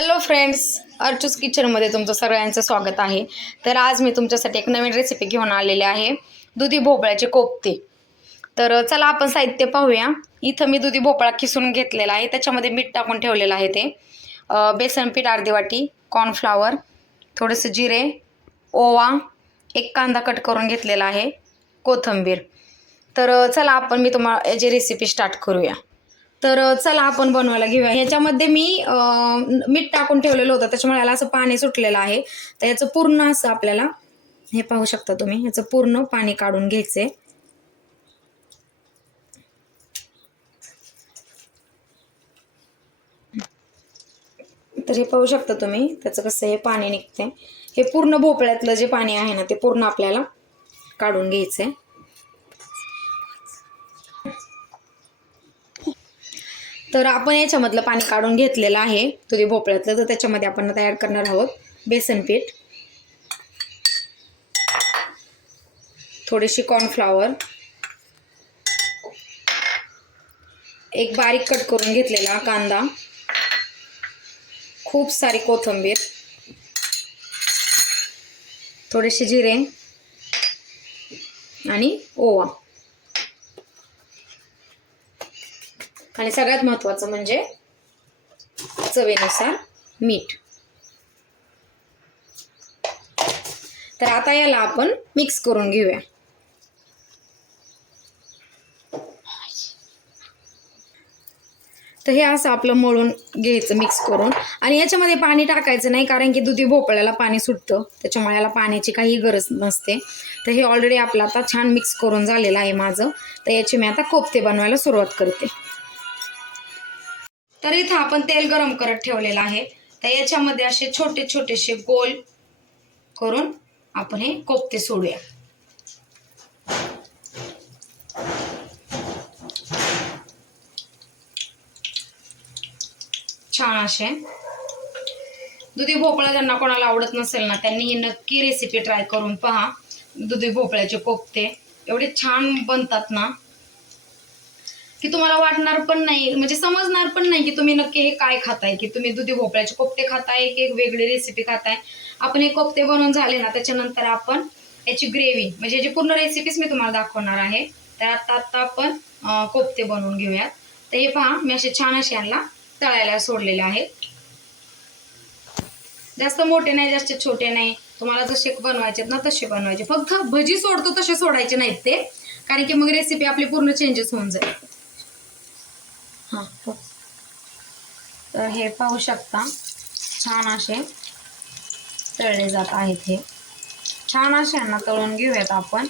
Hello friends, अर्चूस किचनमध्ये तुमचं सगळ्यांचं स्वागत आहे. तर आज मी तुमच्यासाठी एक नवीन रेसिपी घेऊन आलेले आहे, दुधी भोपळ्याचे कोफ्ते. तर चला आपण साहित्य पाहूया. इथं मी दुधी भोपळा किसून घेतलेला आहे, त्याच्यामध्ये मीठ टाकून ठेवलेलं आहे. ते बेसन पीठ अर्धी वाटी, कॉर्नफ्लॉवर, थोडेसे जिरे, ओवा, एक कांदा कट करून घेतलेला आहे, कोथिंबीर. तर चला मी तुम्हाला याची रेसिपी स्टार्ट करूया. तर चला आपण बनवायला घेऊया. ह्याच्यामध्ये मी मीठ टाकून ठेवलेलं होतं, त्याच्यामुळे याला असं पाणी सुटलेलं आहे. तर याचं पूर्ण असं आपल्याला हे पाहू शकता तुम्ही, याचं पूर्ण पाणी काढून घ्यायचंय. तर हे पाहू शकता तुम्ही, त्याचं कसं हे पाणी निघतंय. हे पूर्ण भोपळ्यातलं जे पाणी आहे ना, ते पूर्ण आपल्याला काढून घ्यायचंय. तर आपण याच्यामधलं पाणी काढून घेतलेलं आहे दुधी भोपळ्यातलं. तर त्याच्यामध्ये आपण तयार करणार आहोत बेसन पीठ, थोडीशी कॉर्नफ्लॉवर, एक बारीक कट करून घेतलेला कांदा, खूप सारी कोथिंबीर, थोडेसे जिरे आणि ओवा, आणि सगळ्यात महत्त्वाचं म्हणजे चवीनुसार मीठ. तर आता याला आपण मिक्स करून घेऊया. तर हे असं आपलं मळून घ्यायचं मिक्स करून, आणि याच्यामध्ये पाणी टाकायचं नाही, कारण की दुधी भोपळ्याला पाणी सुटतं, त्याच्यामुळे याला पाण्याची काही गरज नसते. तर हे ऑलरेडी आपलं आता छान मिक्स करून झालेलं आहे माझं. तर याची मी आता कोफ्ते बनवायला सुरुवात करते. तर इथं आपण तेल गरम करत ठेवलेलं आहे. तर याच्यामध्ये असे छोटे छोटेसे गोल करून आपण हे कोफ्ते सोडूया. छान असे दुधी भोपळा ज्यांना कोणाला आवडत नसेल ना, त्यांनी ही नक्की रेसिपी ट्राय करून पहा. दुधी भोपळ्याचे कोफ्ते एवढे छान बनतात ना, की तुम्हाला वाटणार पण नाही, म्हणजे समजणार पण नाही की तुम्ही नक्की हे काय खाताय, की तुम्ही दुधी भोपळ्याचे कोफ्ते खाताय की एक वेगळी रेसिपी खाताय. आपण हे कोफ्ते बनवून झाले ना, त्याच्यानंतर आपण याची ग्रेव्ही, म्हणजे याची पूर्ण रेसिपीच मी तुम्हाला दाखवणार आहे. तर आता आपण कोफ्ते बनवून घेऊयात. तर हे पहा, मी असे छान असे यांना तळायला सोडलेले आहेत. जास्त मोठे नाही, जास्त छोटे नाही, तुम्हाला जसे बनवायचे ना तसे बनवायचे. फक्त भजी सोडतो तसे सोडायचे नाहीत ते, कारण की मग रेसिपी आपली पूर्ण चेंजेस होऊन जाईल. हां, तर हे पाहू शकता, छान असे तळले जात आहेत. हे छान असे यांना तळून घेऊयात आपण.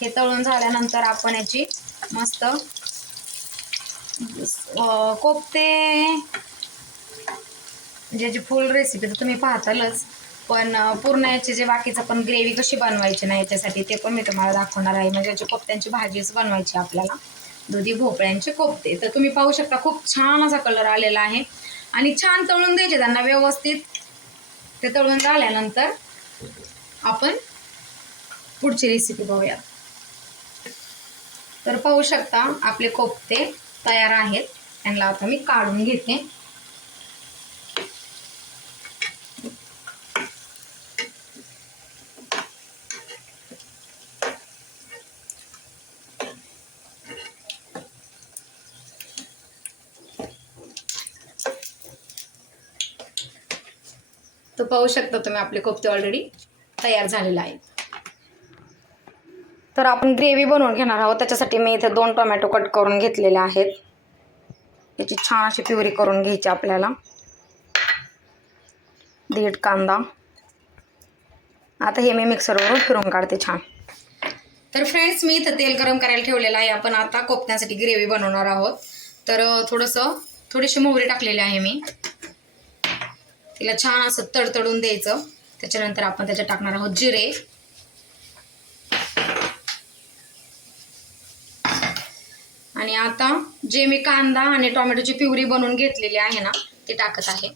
हे तळून झाल्यानंतर आपण याची मस्त कोफ्ते, ज्याची फुल रेसिपी तर तुम्ही पाहतालच, पण पूर्ण याची जे बाकीचं पण ग्रेव्ही कशी बनवायची ना याच्यासाठी, ते पण मी तुम्हाला दाखवणार आहे. म्हणजे याची कोफ्त्यांची भाजीच बनवायची आपल्याला, दुधी भोपळ्यांचे कोफ्ते. तर तुम्ही पाहू शकता, खूप छान असा कलर आलेला आहे, आणि छान तळून द्यायचे त्यांना व्यवस्थित. ते तळून झाल्यानंतर आपण पुढची रेसिपी बघूया. तर पाहू शकता आपले कोफ्ते तयार आहेत. त्यांना आता मी काढून घेते. तर पाहू शकता तुम्ही, आपले कोफ्ते ऑलरेडी तयार झालेले आहेत. तर आपण ग्रेव्ही बनवून घेणार आहोत. त्याच्यासाठी मी इथे 2 टोमॅटो कट करून घेतलेले आहेत. याची छान अशी प्युरी करून घ्यायची आपल्याला. 1.5 कांदा. आता हे मी मिक्सरवरून फिरवून काढते छान. तर फ्रेंड्स, मी इथं तेल गरम करायला ठेवलेलं आहे. आपण आता कोफ्त्यासाठी ग्रेव्ही बनवणार आहोत. तर थोडीशी मोहरी टाकलेली आहे मी. तिला छान असं तडतडून द्यायचं. त्याच्यानंतर आपण त्याच्यात टाकणार आहोत जिरे, आणि आता जे मी कांदा आणि टोमॅटोची प्युरी बनवून घेतलेली आहे ना, ते टाकत आहे.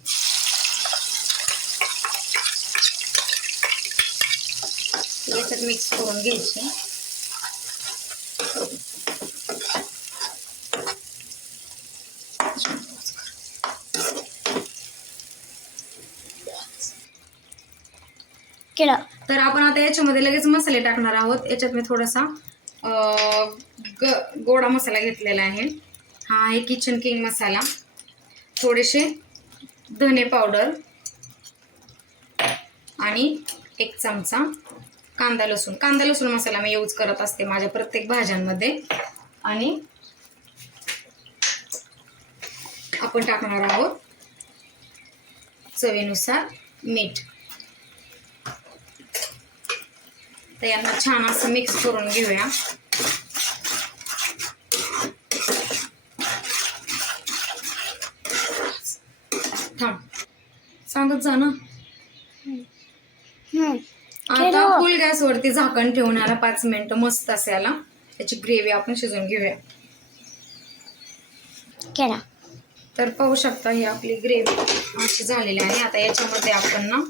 याच्यात मिक्स करून घ्यायची. तर आपण आता याच्यामध्ये लगेच मसाले टाकणार आहोत. याच्यात मी थोडासा गोडा मसाला घेतलेला आहे. हा आहे किचन किंग मसाला, थोडेसे धने पावडर आणि 1 चमचा कांदा लसूण मसाला मी यूज करत असते माझ्या प्रत्येक भाज्यांमध्ये. आणि आपण टाकणार आहोत चवीनुसार मीठ. तर यांना छान असं मिक्स करून घेऊया. थांब सांगत जा ना. आता फुल गॅसवरती झाकण ठेवून याला 5 मिनिटं मस्त असं याला त्याची ग्रेव्ही आपण शिजवून घेऊया. तर पाहू शकता ही आपली ग्रेव्ही अशी झालेली आहे. आता याच्यामध्ये आपण ना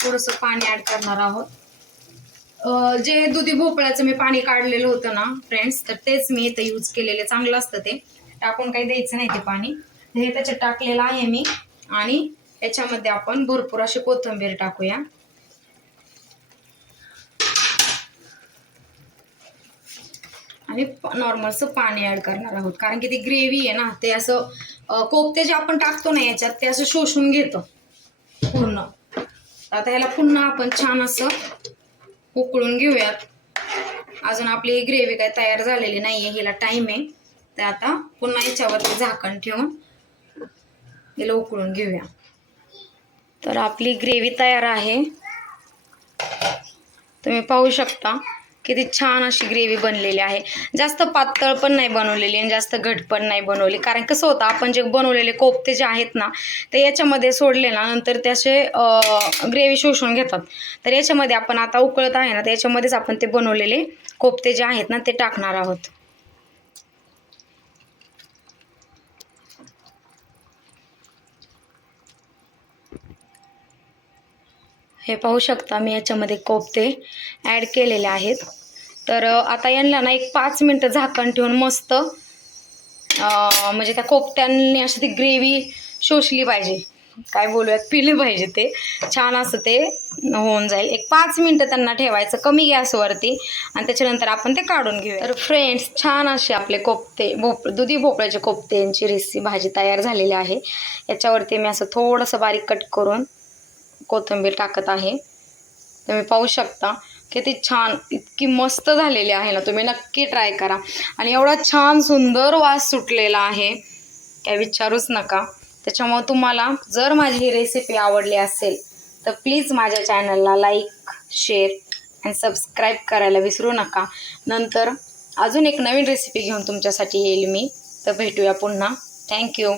थोडंसं पाणी ॲड करणार आहोत. जे दुधी भोपळ्याचं मी पाणी काढलेलं होतं ना फ्रेंड्स, तर तेच मी इथं यूज केलेले. चांगलं असतं ते, टाकून काही द्यायचं नाही ते पाणी. हे त्याच्यात टाकलेलं आहे मी. आणि याच्यामध्ये आपण भरपूर अशी कोथिंबीर टाकूया. आणि नॉर्मलचं पाणी ॲड करणार आहोत, कारण की ती ग्रेव्ही आहे ना, ते असं कोफ्ते जे आपण टाकतो ना याच्यात ते असं शोषून घेतं पूर्ण. आता ह्याला पुन्हा आपण छान असं उकळून घेऊयात. अजून आपली ग्रेव्ही काय तयार झालेली नाही आहे, हिला टाईम आहे. तर आता पुन्हा याच्यावरती झाकण ठेवून हिला उकळून घेऊया. तर आपली ग्रेव्ही तयार आहे. तुम्ही पाहू शकता किती छान अशी ग्रेव्ही बनलेली आहे. जास्त पातळ पण नाही बनवलेली आणि जास्त घट पण नाही बनवली, कारण कसं होतं आपण जे बनवलेले कोफ्ते जे आहेत ना ते याच्यामध्ये सोडले ना नंतर ते असे ग्रेव्ही शोषून घेतात. तर याच्यामध्ये आपण आता उकळत आहे ना, तर याच्यामध्येच आपण ते बनवलेले कोफ्ते जे आहेत ना ते टाकणार आहोत. हे पाहू शकता मी याच्यामध्ये कोफ्ते ॲड केलेले आहेत. तर आता यांना ना एक 5 मिनटं झाकण ठेवून मस्त म्हणजे त्या कोफ्त्यांनी अशी ती ग्रेव्ही शोषली पाहिजे, काय बोलूयात, पिले पाहिजे, ते छान असं ते होऊन जाईल. एक 5 मिनटं त्यांना ठेवायचं कमी गॅसवरती आणि त्याच्यानंतर आपण ते काढून घेऊया. तर फ्रेंड्स, छान असे आपले कोफ्ते दुधी भोपळ्याचे कोफ्त्यांची भाजी तयार झालेली आहे. याच्यावरती मी असं थोडंसं बारीक कट करून कोथिंबीर टाकत आहे. तुम्ही पाहू शकता किती छान, इतकी मस्त झालेली आहे ना. तुम्ही नक्की ट्राय करा. आणि एवढा छान सुंदर वास सुटलेला आहे, काय विचारूच नका. त्याच्यामुळे तुम्हाला जर माझी ही रेसिपी आवडली असेल तर प्लीज माझ्या चॅनलला लाईक, शेअर आणि सबस्क्राईब करायला विसरू नका. नंतर अजून एक नवीन रेसिपी घेऊन तुमच्यासाठी येईल मी. तर भेटूया पुन्हा. थँक्यू.